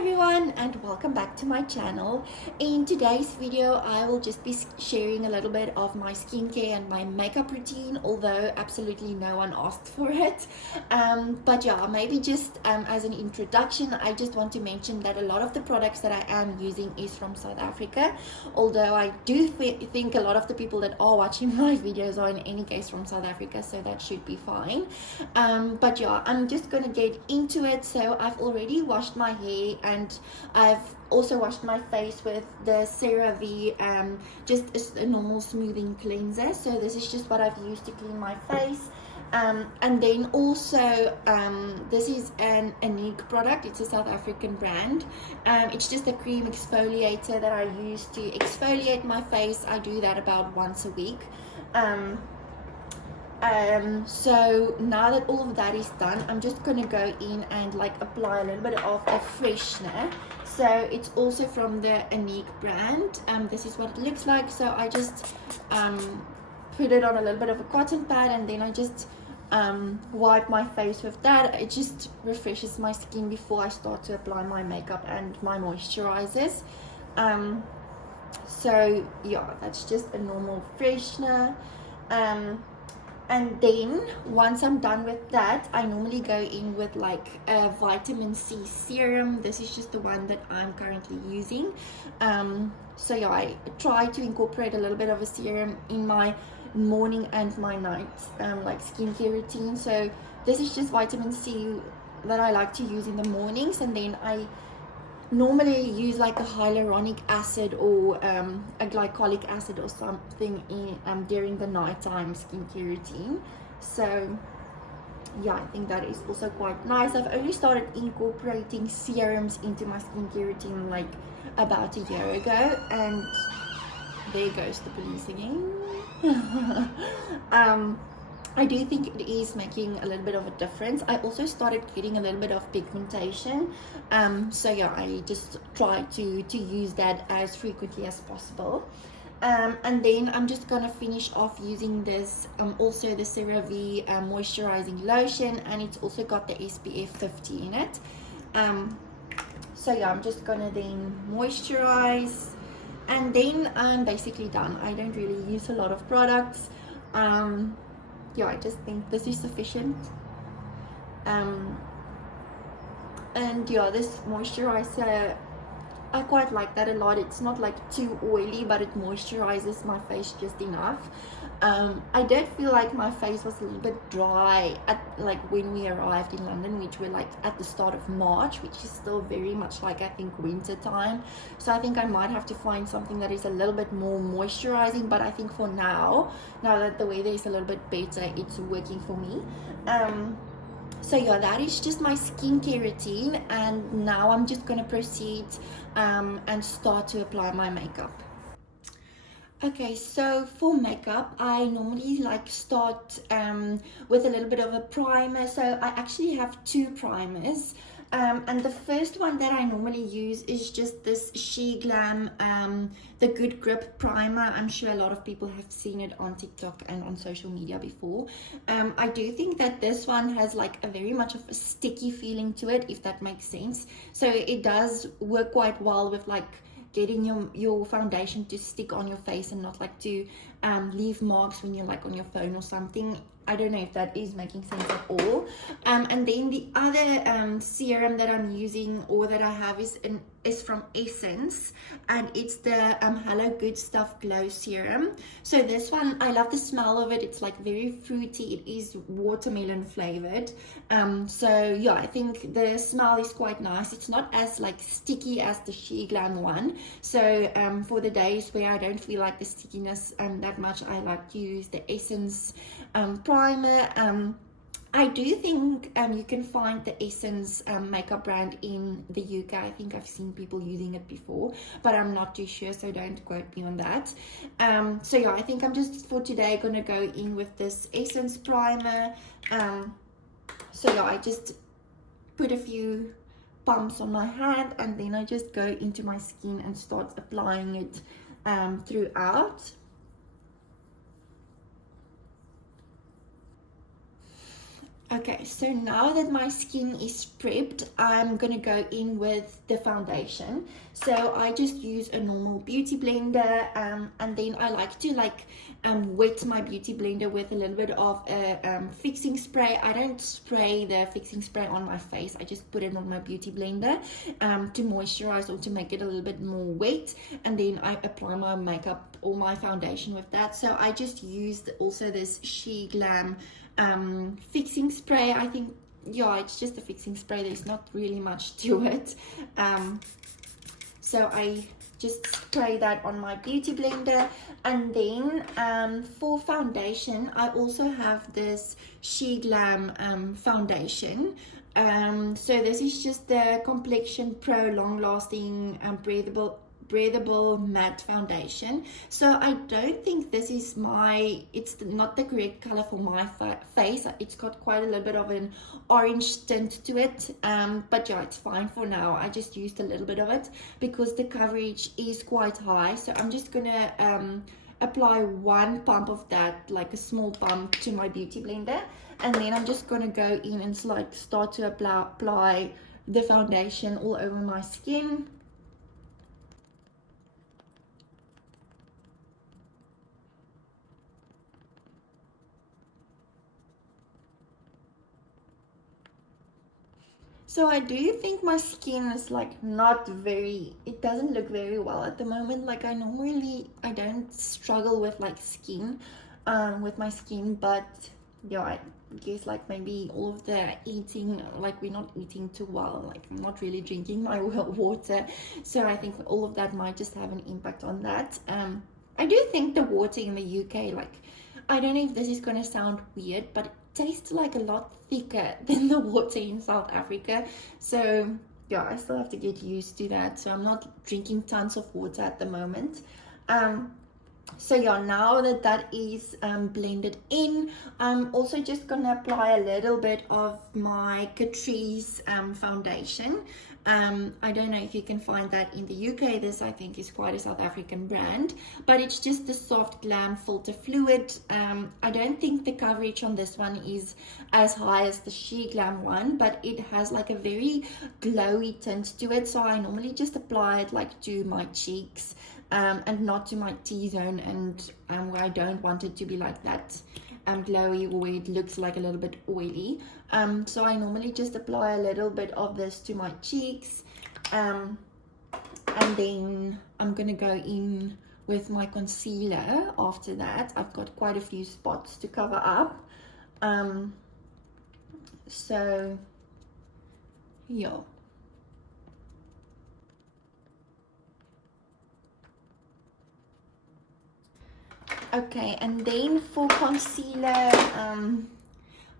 everyone, and welcome back to my channel. In today's video I will just be sharing a little bit of my skincare and my makeup routine, although absolutely no one asked for it. But yeah, maybe just as an introduction, I just want to mention that a lot of the products that I am using is from South Africa, although I do think a lot of the people that are watching my videos are in any case from South Africa, so that should be fine. But yeah, I'm just gonna get into it. So I've already washed my hair and I've also washed my face with the CeraVe, just a normal smoothing cleanser. So this is just what I've used to clean my face. And then also this is an Unique product. It's a South African brand. It's just a cream exfoliator that I use to exfoliate my face. I do that about once a week. So now that all of that is done, I'm just gonna go in and like apply a little bit of a freshener. So it's also from the Unique brand. This is what it looks like. So I just put it on a little bit of a cotton pad, and then I just wipe my face with that. It just refreshes my skin before I start to apply my makeup and my moisturizers. So yeah, that's just a normal freshener. And then once I'm done with that, I normally go in with like a vitamin C serum. This is just the one that I'm currently using. So yeah, I try to incorporate a little bit of a serum in my morning and my night like skincare routine. So this is just vitamin C that I like to use in the mornings, and then I normally use like a hyaluronic acid or a glycolic acid or something in during the nighttime skincare routine. So yeah, I think that is also quite nice. I've only started incorporating serums into my skincare routine like about a year ago, and there goes the police again. I do think it is making a little bit of a difference. I also started getting a little bit of pigmentation, so yeah, I just try to use that as frequently as possible. And then I'm just gonna finish off using this also the CeraVe moisturizing lotion, and it's also got the SPF 50 in it. So yeah, I'm just gonna then moisturize, and then I'm basically done. I don't really use a lot of products. Yeah, I just think this is sufficient. And yeah, this moisturizer, I quite like that a lot. It's not like too oily, but it moisturizes my face just enough. I did feel like my face was a little bit dry at like when we arrived in London, which were like at the start of March, which is still very much like I think winter time. So I think I might have to find something that is a little bit more moisturizing, but I think for now that the weather is a little bit better, it's working for me. So yeah, that is just my skincare routine, and now I'm just gonna proceed and start to apply my makeup. Okay, so for makeup, I normally like start with a little bit of a primer. So I actually have two primers. And the first one that I normally use is just this SHEGLAM, the Good Grip Primer. I'm sure a lot of people have seen it on TikTok and on social media before. I do think that this one has like a very much of a sticky feeling to it, if that makes sense. So it does work quite well with like getting your foundation to stick on your face and not like to leave marks when you're like on your phone or something. I don't know if that is making sense at all. And then the other serum that I'm using or that I have is from Essence, and it's the Hello Good Stuff Glow Serum. So this one, I love the smell of it. It's like very fruity. It is watermelon flavored. So yeah, I think the smell is quite nice. It's not as like sticky as the SHEGLAM one. So for the days where I don't feel like the stickiness that much, I like to use the Essence primer. I do think you can find the Essence makeup brand in the UK. I think I've seen people using it before, but I'm not too sure, so don't quote me on that. So yeah, I think I'm just for today gonna go in with this Essence primer. So yeah, I just put a few pumps on my hand, and then I just go into my skin and start applying it throughout. Okay, so now that my skin is prepped, I'm gonna go in with the foundation. So I just use a normal beauty blender, and then I like to wet my beauty blender with a little bit of a fixing spray. I don't spray the fixing spray on my face. I just put it on my beauty blender to moisturize or to make it a little bit more wet, and then I apply my makeup or my foundation with that. So I just used also this SHEGLAM fixing spray. I think, yeah, it's just a fixing spray. There's not really much to it. So I just spray that on my beauty blender. And then for foundation, I also have this SHEGLAM foundation. So this is just the Complexion Pro Long Lasting breathable matte foundation. So I don't think this is it's not the correct color for my face. It's got quite a little bit of an orange tint to it, but yeah, it's fine for now. I just used a little bit of it because the coverage is quite high. So I'm just gonna apply one pump of that, like a small pump, to my beauty blender, and then I'm just gonna go in and start to apply the foundation all over my skin. So I do think my skin is not very, it doesn't look very well at the moment. Like I don't struggle with skin, with my skin, but yeah, I guess maybe all of the eating, we're not eating too well, I'm not really drinking my water. So I think all of that might just have an impact on that. I do think the water in the UK, I don't know if this is gonna sound weird, but it tastes a lot thicker than the water in South Africa. So yeah, I still have to get used to that. So I'm not drinking tons of water at the moment. So yeah, now that that is blended in, I'm also just gonna apply a little bit of my Catrice foundation. I don't know if you can find that in the UK. This I think is quite a South African brand, but it's just the Soft Glam Filter Fluid. I don't think the coverage on this one is as high as the SHEGLAM one, but it has a very glowy tint to it. So I normally just apply it to my cheeks, and not to my T-zone, and where I don't want it to be that glowy, or it looks a little bit oily. So I normally just apply a little bit of this to my cheeks, and then I'm gonna go in with my concealer after that. I've got quite a few spots to cover up, so yeah. Okay, and then for concealer,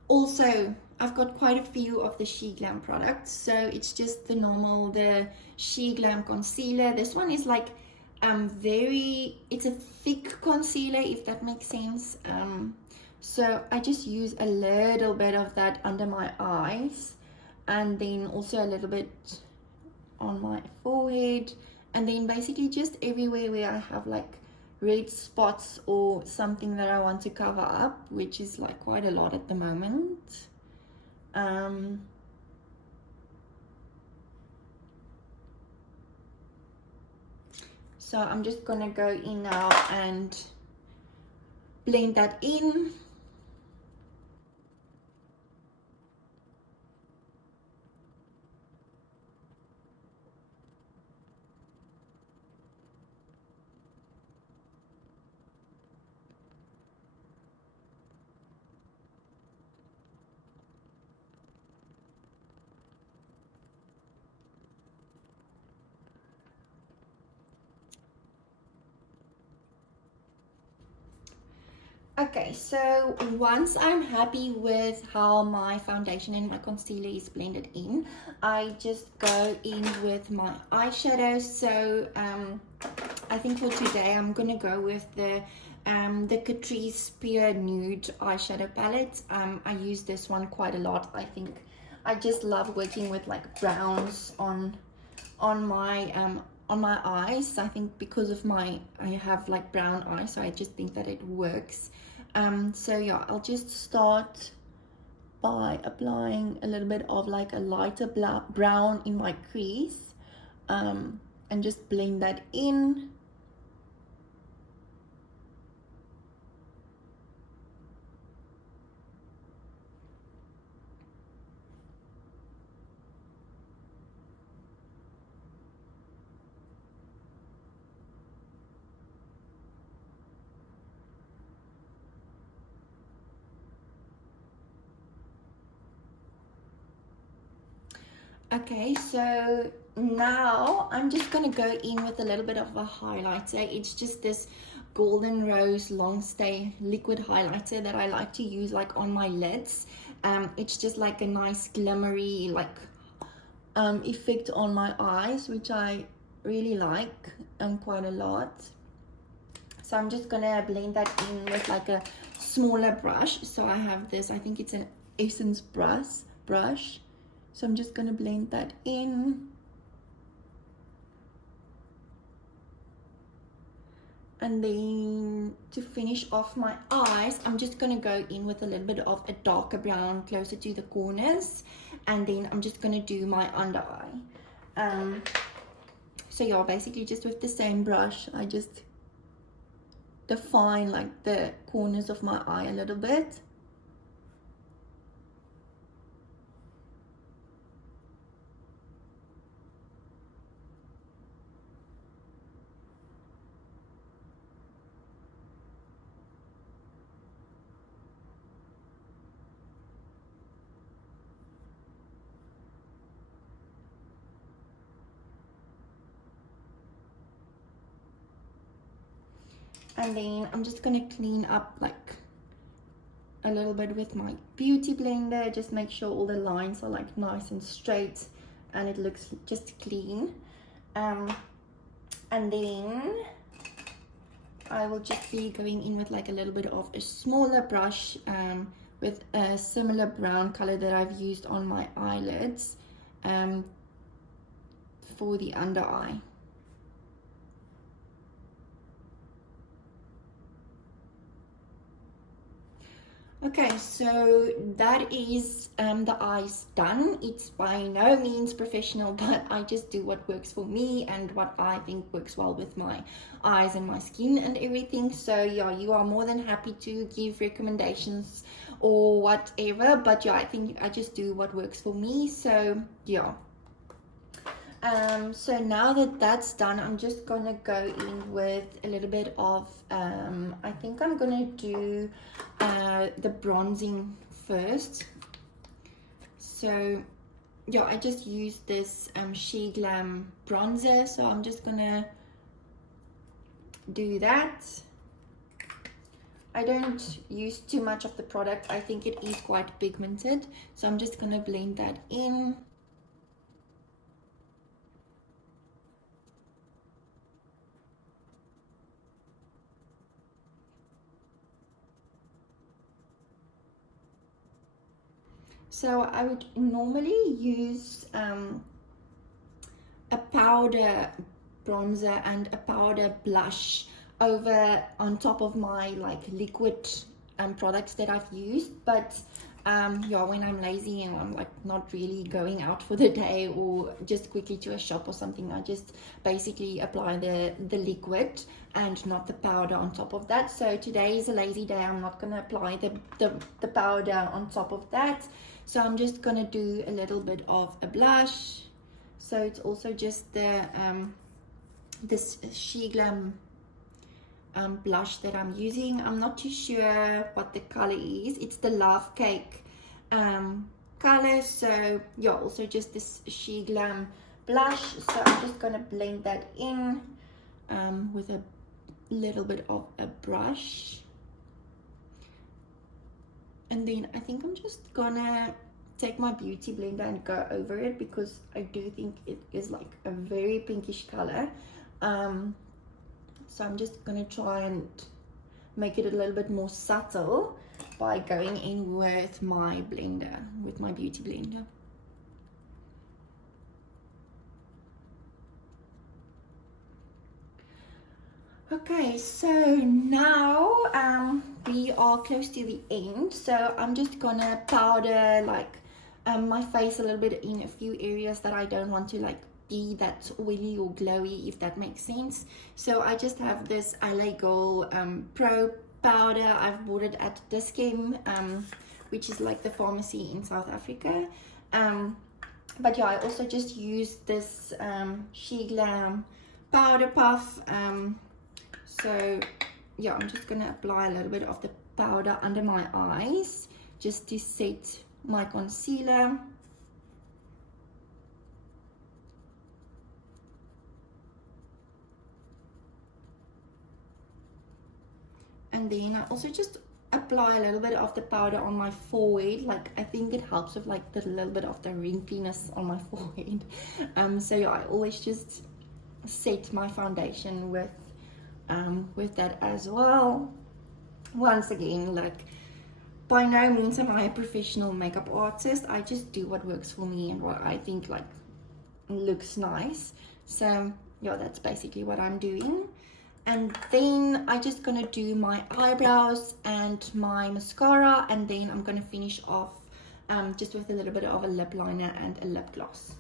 also I've got quite a few of the SHEGLAM products. So it's just the normal, the SHEGLAM concealer. This one is it's a thick concealer, if that makes sense. So I just use a little bit of that under my eyes, and then also a little bit on my forehead, and then basically just everywhere where I have red spots or something that I want to cover up, which is quite a lot at the moment. So I'm just gonna go in now and blend that in. Okay, so once I'm happy with how my foundation and my concealer is blended in, I just go in with my eyeshadow. So I think for today I'm gonna go with the Catrice Pure Nude eyeshadow palette. I use this one quite a lot. I think I just love working with browns on my eyes. I think because of I have brown eyes, so I just think that it works. So yeah, I'll just start by applying a little bit of like a lighter brown in my crease, and just blend that in. Okay, so now I'm just gonna go in with a little bit of a highlighter. It's just this Golden Rose Long Stay liquid highlighter that I like to use like on my lids. It's just like a nice glimmery like effect on my eyes, which I really like quite a lot. So I'm just gonna blend that in with like a smaller brush. So I have this, I think it's an Essence brush. So I'm just gonna blend that in. And then to finish off my eyes, I'm just gonna go in with a little bit of a darker brown closer to the corners. And then I'm just gonna do my under eye. So yeah, basically just with the same brush, I just define like the corners of my eye a little bit. And then I'm just gonna clean up like a little bit with my beauty blender, just make sure all the lines are like nice and straight and it looks just clean. And then I will just be going in with like a little bit of a smaller brush with a similar brown color that I've used on my eyelids for the under eye. Okay, so that is the eyes done. It's by no means professional, but I just do what works for me and what I think works well with my eyes and my skin and everything. So yeah, you are more than happy to give recommendations or whatever, but yeah, I think I just do what works for me. So yeah. So now that that's done, I'm just gonna go in with a little bit of I think I'm gonna do the bronzing first. So yeah, I just used this SHEGLAM bronzer, so I'm just gonna do that. I don't use too much of the product. I think it is quite pigmented, so I'm just gonna blend that in. So I would normally use a powder bronzer and a powder blush over on top of my like liquid products that I've used, but yeah, when I'm lazy and I'm like not really going out for the day or just quickly to a shop or something, I just basically apply the liquid and not the powder on top of that. So today is a lazy day, I'm not going to apply the powder on top of that. So I'm just going to do a little bit of a blush. So it's also just the this SHEGLAM blush that I'm using. I'm not too sure what the color is. It's the Love Cake color. So yeah, also just this SHEGLAM blush. So I'm just gonna blend that in with a little bit of a brush. And then I think I'm just gonna take my beauty blender and go over it, because I do think it is like a very pinkish color. So I'm just gonna try and make it a little bit more subtle by going in with my blender, with my beauty blender. Okay, so now we are close to the end, so I'm just gonna powder like my face a little bit in a few areas that I don't want to like be that oily or glowy, if that makes sense. So I just have this LA Girl Pro powder. I've bought it at Dischem, which is like the pharmacy in South Africa. But yeah, I also just use this SHEGLAM powder puff. So yeah, I'm just gonna apply a little bit of the powder under my eyes just to set my concealer. And then I also just apply a little bit of the powder on my forehead. Like, I think it helps with like the little bit of the wrinkliness on my forehead. So yeah, I always just set my foundation with that as well. Once again, like, by no means am I a professional makeup artist. I just do what works for me and what I think like looks nice. So yeah, that's basically what I'm doing. And then I just gonna do my eyebrows and my mascara, and then I'm gonna finish off just with a little bit of a lip liner and a lip gloss.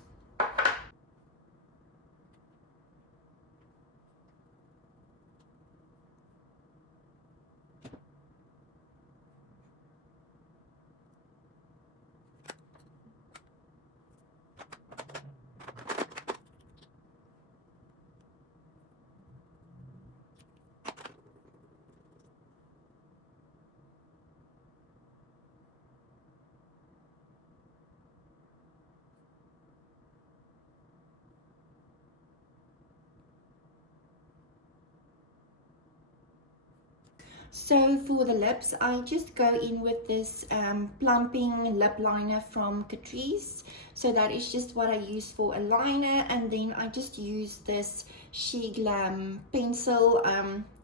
So for the lips, I just go in with this plumping lip liner from Catrice. So that is just what I use for a liner, and then I just use this SHEGLAM pencil.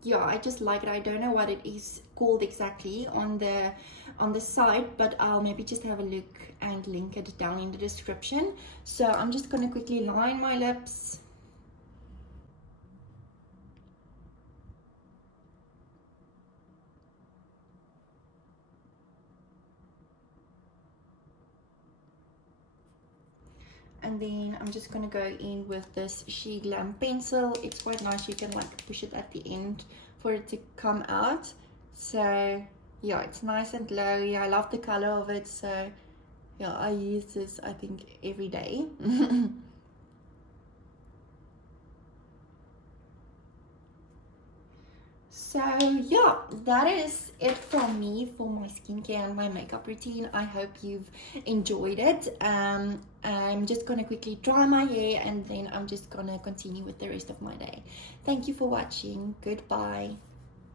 Yeah, I just like it. I don't know what it is called exactly on the site, but I'll maybe just have a look and link it down in the description. So I'm just gonna quickly line my lips. And then I'm just gonna go in with this SHEGLAM pencil. It's quite nice, you can like push it at the end for it to come out. So yeah, it's nice and glowy. I love the color of it, so yeah, I use this I think every day. So yeah, that is it from me for my skincare and my makeup routine. I hope you've enjoyed it. I'm just gonna quickly dry my hair, and then I'm just gonna continue with the rest of my day. Thank you for watching. Goodbye.